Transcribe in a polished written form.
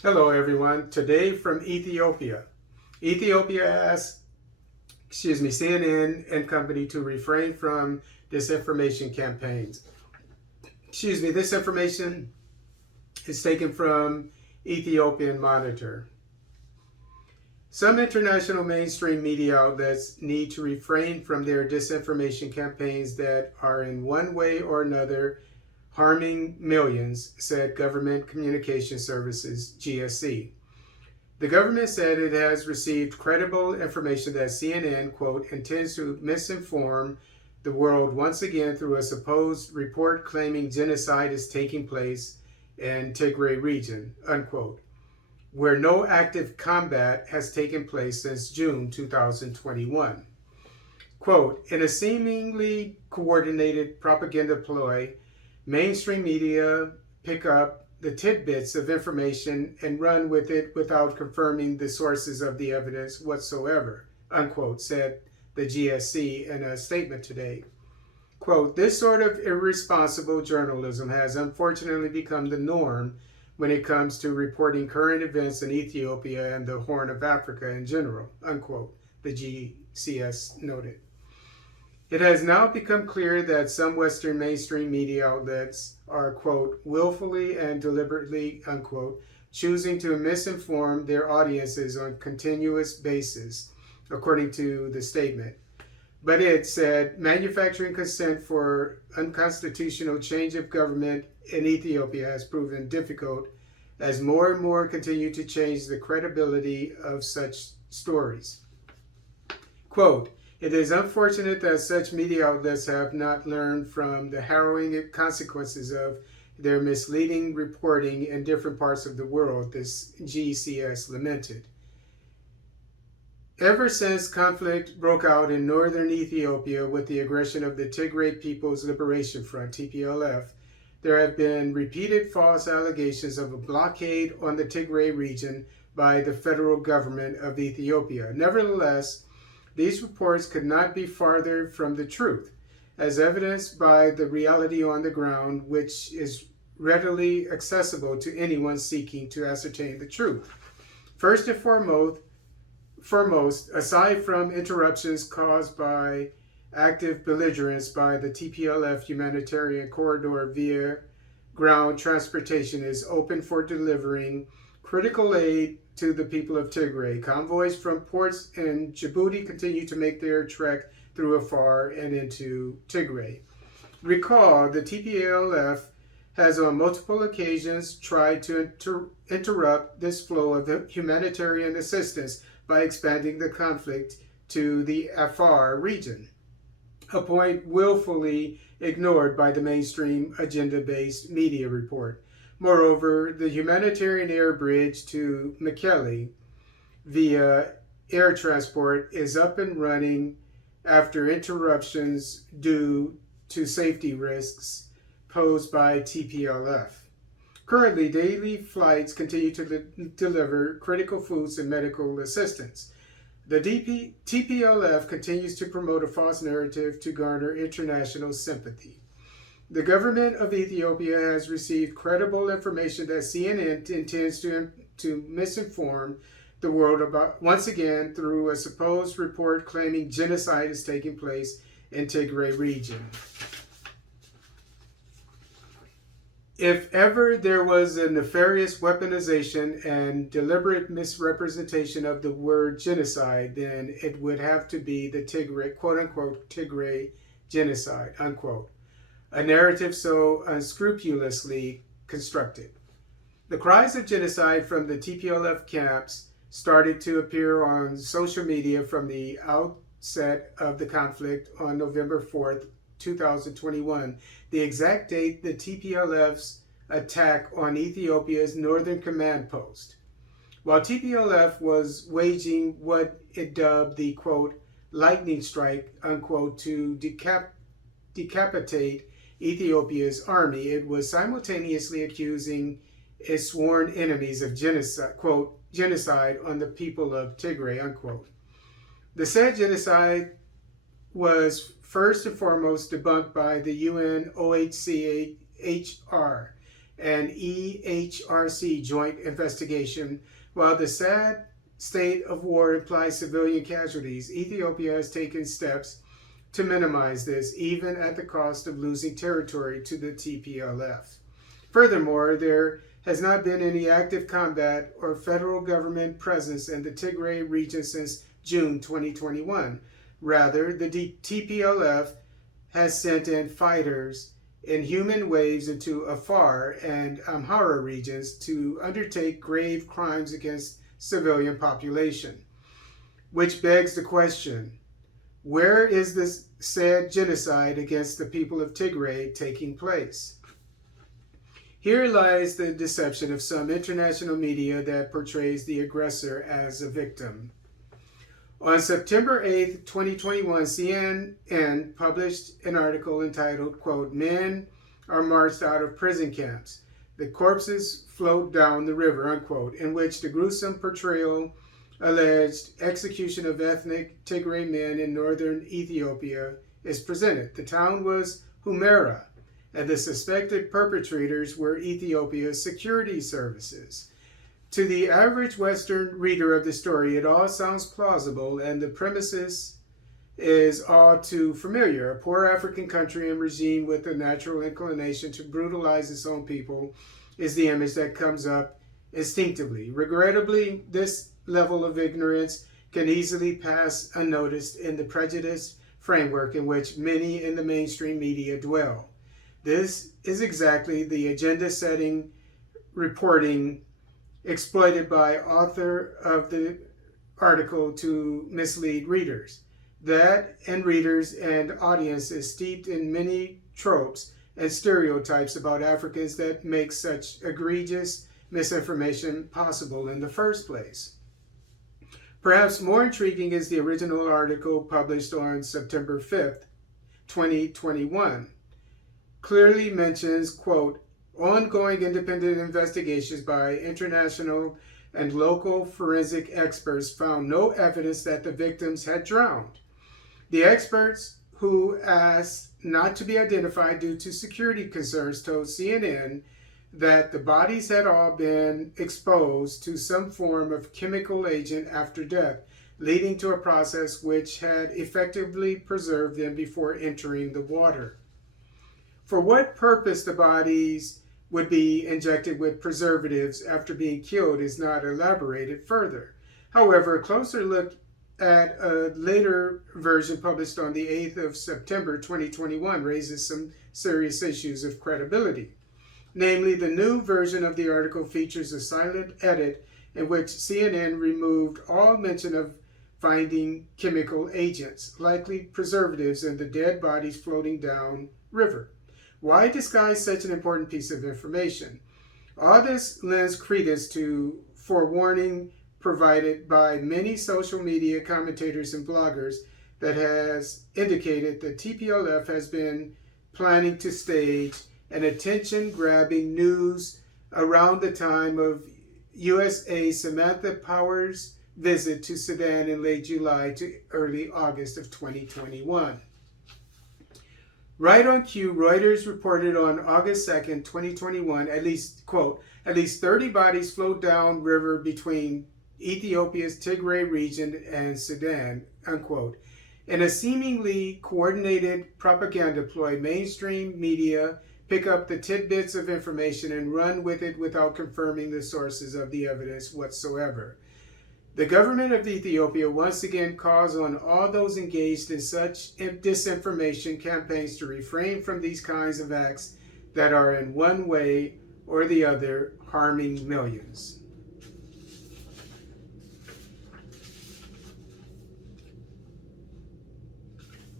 Hello, everyone. Today from Ethiopia. Ethiopia asks, CNN and company to refrain from disinformation campaigns. This information is taken from Ethiopian Monitor. Some international mainstream media outlets need to refrain from their disinformation campaigns that are in one way or another harming millions, said Government Communication Services, GSC. The government said it has received credible information that CNN, quote, intends to misinform the world once again through a supposed report claiming genocide is taking place in Tigray region, unquote, where no active combat has taken place since June 2021. Quote, in a seemingly coordinated propaganda ploy, mainstream media pick up the tidbits of information and run with it without confirming the sources of the evidence whatsoever, unquote, said the GSC in a statement today. Quote, this sort of irresponsible journalism has unfortunately become the norm when it comes to reporting current events in Ethiopia and the Horn of Africa in general, unquote, the GCS noted. It has now become clear that some Western mainstream media outlets are, quote, willfully and deliberately, unquote, choosing to misinform their audiences on a continuous basis, according to the statement. But it said manufacturing consent for unconstitutional change of government in Ethiopia has proven difficult as more and more continue to change the credibility of such stories. Quote, it is unfortunate that such media outlets have not learned from the harrowing consequences of their misleading reporting in different parts of the world, this GCS lamented. Ever since conflict broke out in northern Ethiopia with the aggression of the Tigray People's Liberation Front, TPLF, there have been repeated false allegations of a blockade on the Tigray region by the federal government of Ethiopia. Nevertheless, these reports could not be farther from the truth, as evidenced by the reality on the ground, which is readily accessible to anyone seeking to ascertain the truth. First and foremost, aside from interruptions caused by active belligerence by the TPLF humanitarian corridor via ground transportation is open for delivering critical aid to the people of Tigray. Convoys from ports in Djibouti continue to make their trek through Afar and into Tigray. Recall, the TPLF has on multiple occasions tried to interrupt this flow of humanitarian assistance by expanding the conflict to the Afar region, a point willfully ignored by the mainstream agenda-based media report. Moreover, the humanitarian air bridge to Mekelle via air transport is up and running after interruptions due to safety risks posed by TPLF. Currently, daily flights continue to deliver critical foods and medical assistance. The TPLF continues to promote a false narrative to garner international sympathy. The government of Ethiopia has received credible information that CNN intends to misinform the world about once again through a supposed report claiming genocide is taking place in Tigray region. If ever there was a nefarious weaponization and deliberate misrepresentation of the word genocide, then it would have to be the Tigray, quote unquote, Tigray genocide, unquote. A narrative so unscrupulously constructed. The cries of genocide from the TPLF camps started to appear on social media from the outset of the conflict on November 4th, 2021, the exact date the TPLF's attack on Ethiopia's northern command post. While TPLF was waging what it dubbed the, quote, lightning strike, unquote, to decapitate Ethiopia's army, it was simultaneously accusing its sworn enemies of genocide, quote, genocide on the people of Tigray, unquote. The said genocide was first and foremost debunked by the UN OHCHR and EHRC joint investigation. While the sad state of war implies civilian casualties, Ethiopia has taken steps to minimize this, even at the cost of losing territory to the TPLF. Furthermore, there has not been any active combat or federal government presence in the Tigray region since June 2021. Rather, the TPLF has sent in fighters in human waves into Afar and Amhara regions to undertake grave crimes against civilian population. Which begs the question, where is this sad genocide against the people of Tigray taking place? Here lies the deception of some international media that portrays the aggressor as a victim. On September 8, 2021, CNN published an article entitled, quote, "Men are marched out of prison camps. The corpses float down the river," unquote, in which the gruesome portrayal alleged execution of ethnic Tigray men in northern Ethiopia is presented. The town was Humera, and the suspected perpetrators were Ethiopia's security services. To the average Western reader of the story, it all sounds plausible, and the premises is all too familiar. A poor African country and regime with a natural inclination to brutalize its own people is the image that comes up instinctively. Regrettably, this level of ignorance can easily pass unnoticed in the prejudiced framework in which many in the mainstream media dwell. This is exactly the agenda-setting reporting exploited by author of the article to mislead readers. That and readers and audience is steeped in many tropes and stereotypes about Africans that make such egregious misinformation possible in the first place. Perhaps more intriguing is the original article published on September 5th, 2021. Clearly mentions, quote, "Ongoing independent investigations by international and local forensic experts found no evidence that the victims had drowned. The experts, who asked not to be identified due to security concerns, told CNN that the bodies had all been exposed to some form of chemical agent after death, leading to a process which had effectively preserved them before entering the water. For what purpose the bodies would be injected with preservatives after being killed is not elaborated further. However, a closer look at a later version published on the 8th of September 2021 raises some serious issues of credibility. Namely, the new version of the article features a silent edit in which CNN removed all mention of finding chemical agents, likely preservatives, in the dead bodies floating down river. Why disguise such an important piece of information? All this lends credence to forewarning provided by many social media commentators and bloggers that has indicated that TPLF has been planning to stage an attention-grabbing news around the time of USA Samantha Power's visit to Sudan in late July to early August of 2021. Right on cue, Reuters reported on August 2nd, 2021, at least 30 bodies float down river between Ethiopia's Tigray region and Sudan, unquote. In a seemingly coordinated propaganda ploy, mainstream media pick up the tidbits of information and run with it without confirming the sources of the evidence whatsoever. The government of Ethiopia once again calls on all those engaged in such disinformation campaigns to refrain from these kinds of acts that are in one way or the other harming millions.